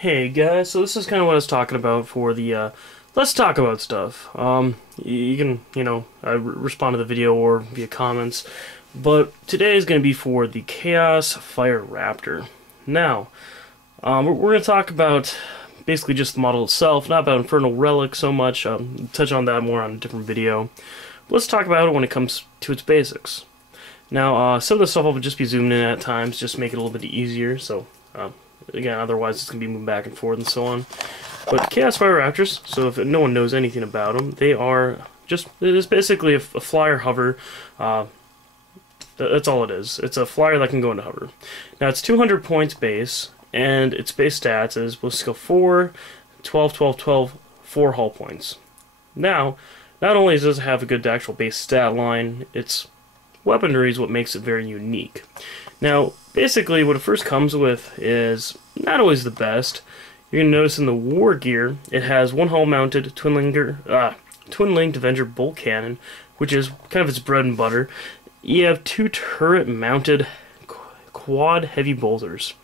Hey guys, so this is kind of what I was talking about for the let's talk about stuff. You can, respond to the video or via comments, but today is going to be for the Chaos Fire Raptor. Now, we're going to talk about basically just the model itself, not about Infernal Relic so much. Touch on that more on a different video. But let's talk about it when it comes to its basics. Now, some of the stuff I'll just be zooming in at times, just to make it a little bit easier. So. Again, otherwise it's going to be moving back and forth and so on. But Chaos Fire Raptors, so if no one knows anything about them, they are it's basically a flyer hover. That's all it is. It's a flyer that can go into hover. Now it's 200 points base, and its base stats is Ballistic Skill 4, 12, 12, 12, 4 hull points. Now, not only does it have a good actual base stat line, its weaponry is what makes it very unique. Now, basically, what it first comes with is not always the best. You're going to notice in the war gear, it has one hull-mounted twin-linked Avenger bolt cannon, which is kind of its bread and butter. You have two turret-mounted quad heavy bolters.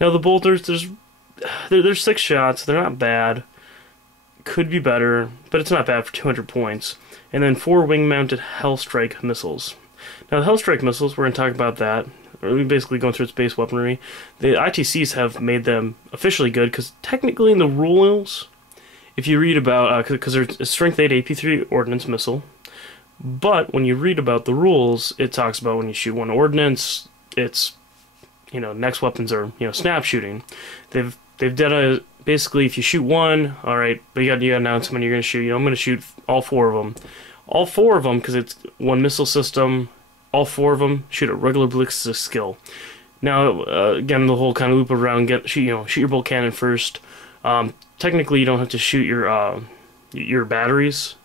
Now, the bolters, there's 6 shots. They're not bad. Could be better, but it's not bad for 200 points. And then 4 wing-mounted Hellstrike missiles. Now, the Hellstrike missiles, we're going to talk about that. We're basically going through its base weaponry. The ITCs have made them officially good, because technically in the rules, if you read about, because there's a Strength 8 AP3 ordnance missile, but when you read about the rules, it talks about when you shoot one ordnance, it's, next weapons are, snap shooting. They've done a, basically if you shoot one, alright, but you got to announce when you're going to shoot, I'm going to shoot all 4 of them. All 4 of them, because it's one missile system. All 4 of them shoot a regular ballistic skill. Now, again, the whole kind of loop around, shoot your bolt cannon first. Technically, you don't have to shoot your batteries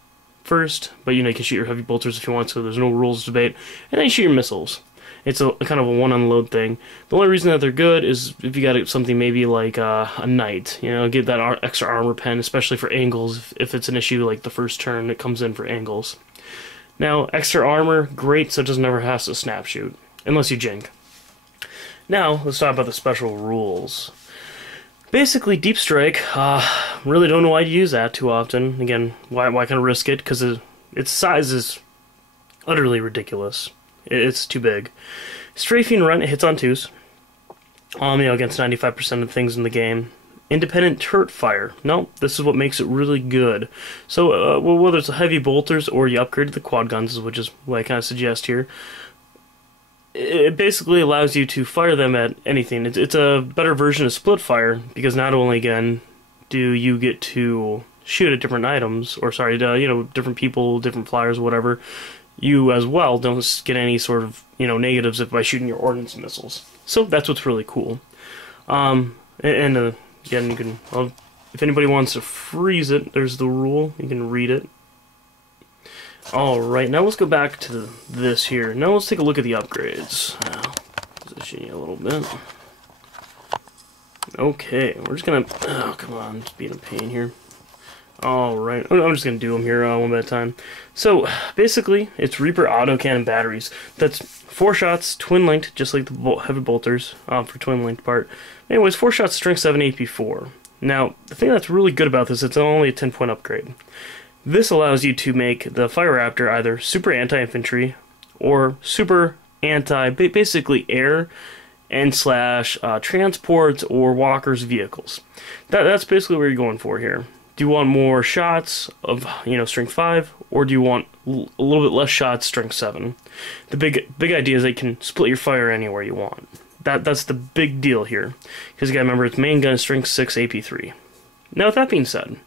first, but you can shoot your heavy bolters if you want to. There's no rules debate, and then you shoot your missiles. It's a kind of a one unload thing. The only reason that they're good is if you got something maybe like a knight. Get that extra armor pen, especially for angles. If it's an issue like the first turn, it comes in for angles. Now, extra armor, great, so it doesn't ever have to snap shoot, unless you jink. Now, let's talk about the special rules. Basically, Deep Strike, really don't know why you use that too often. Again, why kind of risk it? Because its size is utterly ridiculous. It's too big. Strafing run, it hits on 2s. Against 95% of things in the game. Independent turret fire. No, this is what makes it really good. So, whether it's heavy bolters or you upgrade to the quad guns, which is what I kind of suggest here, it basically allows you to fire them at anything. It's a better version of split fire, because not only, again, do you get to shoot at different items, or sorry, different people, different flyers, whatever, you as well don't get any sort of, negatives by shooting your ordnance missiles. So that's what's really cool. Again, you can, if anybody wants to freeze it, there's the rule. You can read it. Alright, now let's go back to this here. Now let's take a look at the upgrades. Position you a little bit. Okay, we're just gonna, oh, come on, just being a pain here. Alright, I'm just gonna do them here one at a time. So, basically, it's Reaper autocannon batteries. That's 4 shots, twin-linked, just like the heavy bolters for twin-linked part. Anyways, 4 shots, strength 7, AP4. Now, the thing that's really good about this, it's only a 10-point upgrade. This allows you to make the Fire Raptor either super anti-infantry or super anti, basically air and slash transports or walkers vehicles. That's basically what you're going for here. Do you want more shots of, strength 5, or do you want a little bit less shots, strength 7? The big idea is that you can split your fire anywhere you want. That's the big deal here, because you gotta remember its main gun is strength 6, AP3. Now, with that being said,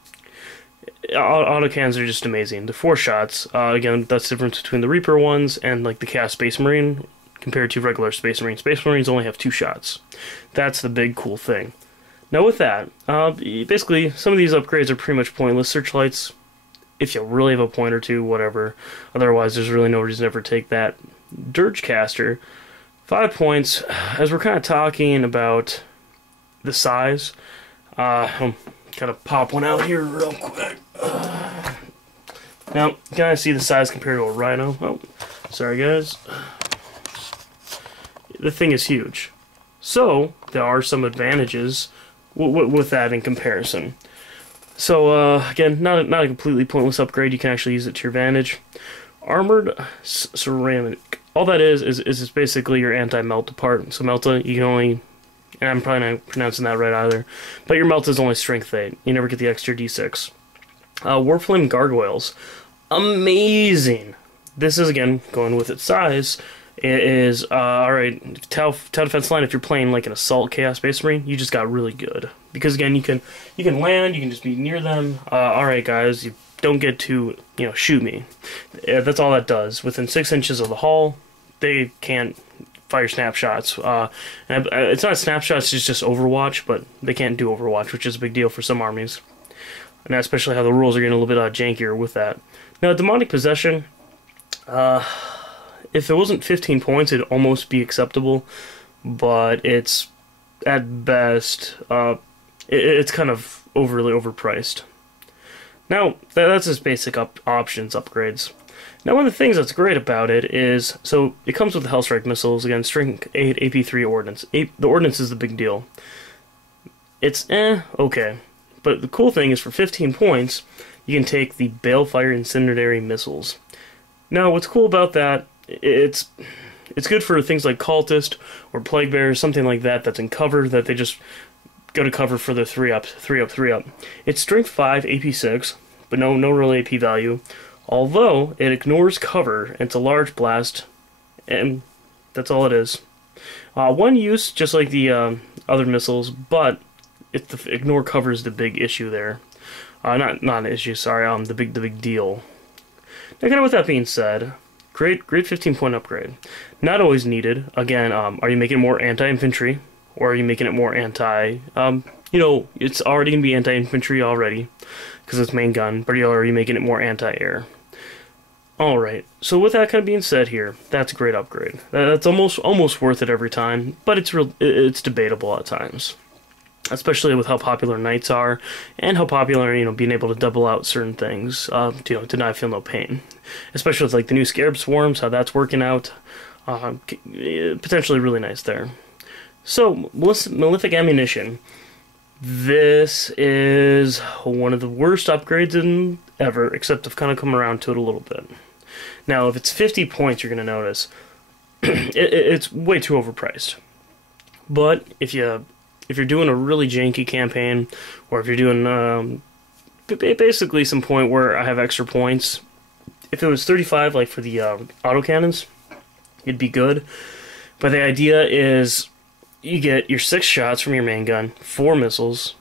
autocannons are just amazing. The 4 shots, again, that's the difference between the Reaper ones and like the Chaos Space Marine compared to regular Space Marine. Space Marines only have 2 shots. That's the big cool thing. Now with that, basically, some of these upgrades are pretty much pointless. Searchlights, if you really have a point or two, whatever. Otherwise, there's really no reason to ever take that. Dirge Caster, 5 points. As we're kind of talking about the size, I'm kind of pop one out here real quick. Now, you kind of see the size compared to a Rhino. Oh, sorry guys. The thing is huge. So, there are some advantages with that in comparison. So again, not a completely pointless upgrade. You can actually use it to your advantage. Armored ceramic. All that is basically your anti-melt part. So Melta, you can only, and I'm probably not pronouncing that right either, but your Melta is only strength 8. You never get the extra d6. Warflame Gargoyles. Amazing. This is, again, going with its size. It is, alright, Tau defense line, if you're playing like an Assault Chaos Space Marine, you just got really good. Because, again, you can land, you can just be near them. Alright, guys, you don't get to, shoot me. That's all that does. Within 6 inches of the hull, they can't fire snapshots. And it's not snapshots, it's just Overwatch, but they can't do Overwatch, which is a big deal for some armies. And especially how the rules are getting a little bit jankier with that. Now, Demonic Possession, if it wasn't 15 points, it'd almost be acceptable, but it's, at best, it's kind of overly overpriced. Now, that's just basic options upgrades. Now, one of the things that's great about it is, so it comes with the Hellstrike missiles, again, Strength 8, AP3 Ordnance. The Ordnance is the big deal. It's, okay. But the cool thing is, for 15 points, you can take the Balefire Incendiary missiles. Now, what's cool about that, it's good for things like Cultist or Plague Bearers, something like that that's in cover, that they just go to cover for their 3-up. It's Strength 5, AP 6, but no real AP value, although it ignores cover, and it's a large blast, and that's all it is. One use, just like the other missiles, but the ignore cover is the big issue there. Not an issue, sorry, the big deal. Now, kind of with that being said, great 15-point upgrade. Not always needed. Again, are you making it more anti-infantry, or are you making it more anti, it's already going to be anti-infantry already, because it's main gun, but are you making it more anti-air? Alright, so with that kind of being said here, that's a great upgrade. That's almost worth it every time, but it's debatable at times. Especially with how popular Knights are, and how popular, being able to double out certain things, to not feel no pain. Especially with, like, the new Scarab Swarms, how that's working out. Potentially really nice there. So, Malefic Ammunition. This is one of the worst upgrades ever, except I've kind of come around to it a little bit. Now, if it's 50 points, you're going to notice, it's way too overpriced. But, if you're doing a really janky campaign, or if you're doing basically some point where I have extra points, if it was 35, like for the autocannons, it'd be good. But the idea is, you get your 6 shots from your main gun, 4 missiles,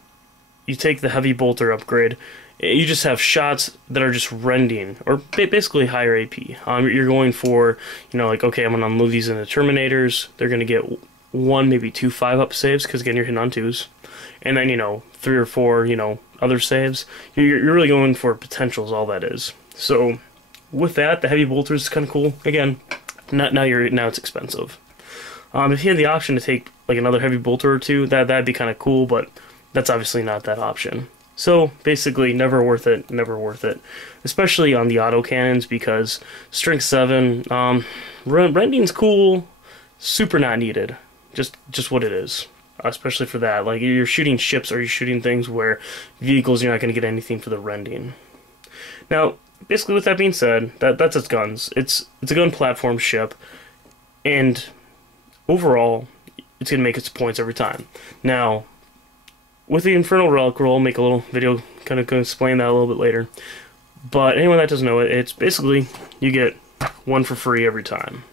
you take the heavy bolter upgrade, you just have shots that are just rending, or basically higher AP. You're going for, like, okay, I'm going to unload these into Terminators, they're going to get 1, maybe 2 5-up saves, because again, you're hitting on 2s. And then, 3 or 4, other saves. You're really going for potentials, all that is. So, with that, the heavy bolter is kind of cool. Again, now it's expensive. If you had the option to take, like, another heavy bolter or 2, that'd be kind of cool, but that's obviously not that option. So, basically, never worth it, especially on the autocannons, because Strength 7, rending's cool, super not needed. Just what it is, especially for that. Like, you're shooting ships, or you're shooting things where vehicles, you're not going to get anything for the rending. Now, basically, with that being said, that's its guns. It's a gun platform ship, and overall, it's going to make its points every time. Now, with the Infernal Relic roll, I'll make a little video kind of explain that a little bit later. But anyone that doesn't know it, it's basically, you get 1 for free every time.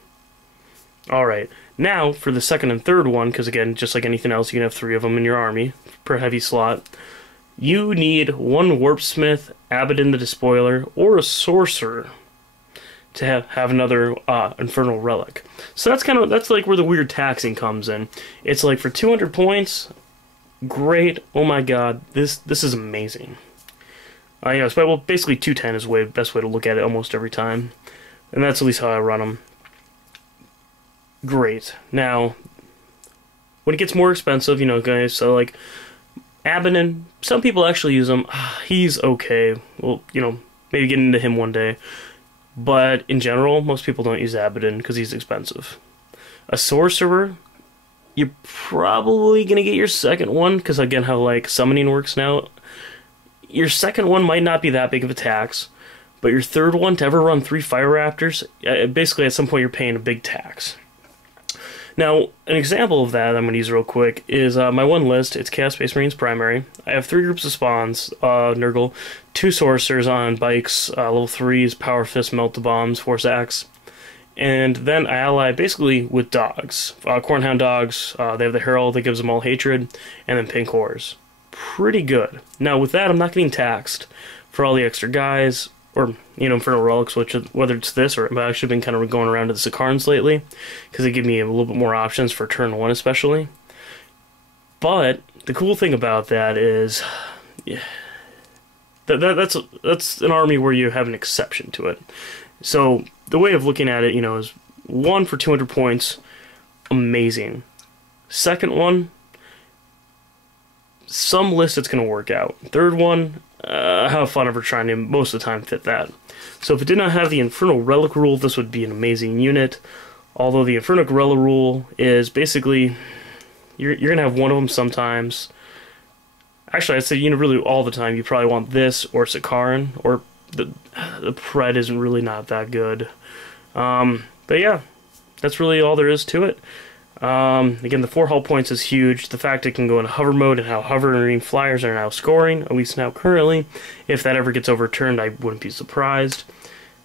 Alright, now for the second and third one, because again, just like anything else, you can have 3 of them in your army per heavy slot. You need 1 Warpsmith, Abaddon the Despoiler, or a Sorcerer to have another Infernal Relic. So that's like where the weird taxing comes in. It's like for 200 points, great, oh my god, this is amazing. Well, basically 210 is the best way to look at it almost every time. And that's at least how I run them. Great. Now, when it gets more expensive, guys, so like Abaddon, some people actually use him. He's okay. Well, maybe get into him one day. But in general, most people don't use Abaddon because he's expensive. A Sorcerer, you're probably going to get your second one, because again, how like summoning works now, your second one might not be that big of a tax, but your third one to ever run 3 Fire Raptors, basically at some point you're paying a big tax. Now, an example of that I'm going to use real quick is my one list. It's Chaos Space Marines Primary. I have 3 groups of spawns, Nurgle, 2 Sorcerers on bikes, level 3s, Power Fist, Melt the Bombs, Force Axe. And then I ally basically with dogs. Cornhound dogs, they have the Herald that gives them all hatred, and then pink horrors. Pretty good. Now with that, I'm not getting taxed for all the extra guys, or, you know, Infernal Relics, which, whether it's this, or I've actually been kind of going around to the Sicarns lately, because they give me a little bit more options for turn 1 especially. But the cool thing about that is, yeah, that's an army where you have an exception to it. So the way of looking at it, you know, is 1 for 200 points, amazing. Second one, some list it's going to work out. Third one, I have fun ever trying to most of the time fit that. So if it did not have the Infernal Relic rule, this would be an amazing unit. Although the Infernal Gorilla rule is basically, you're going to have one of them sometimes. Actually, I'd say, you know, really all the time, you probably want this or Sicaran, or the Pred isn't really not that good. But yeah, that's really all there is to it. Again, the 4 hull points is huge. The fact it can go into hover mode and how hovering flyers are now scoring, at least now currently. If that ever gets overturned, I wouldn't be surprised.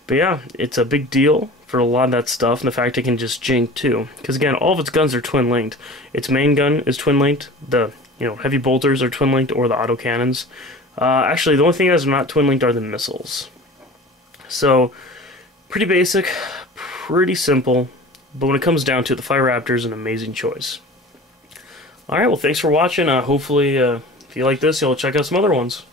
But yeah, it's a big deal for a lot of that stuff, and the fact it can just jink too. Because again, all of its guns are twin-linked. Its main gun is twin-linked. The, you know, heavy bolters are twin-linked, or the autocannons. Actually, the only thing that is not twin-linked are the missiles. So, pretty basic, pretty simple, but when it comes down to it, the Fire Raptor is an amazing choice. Alright, well, thanks for watching. Hopefully, if you like this, you'll check out some other ones.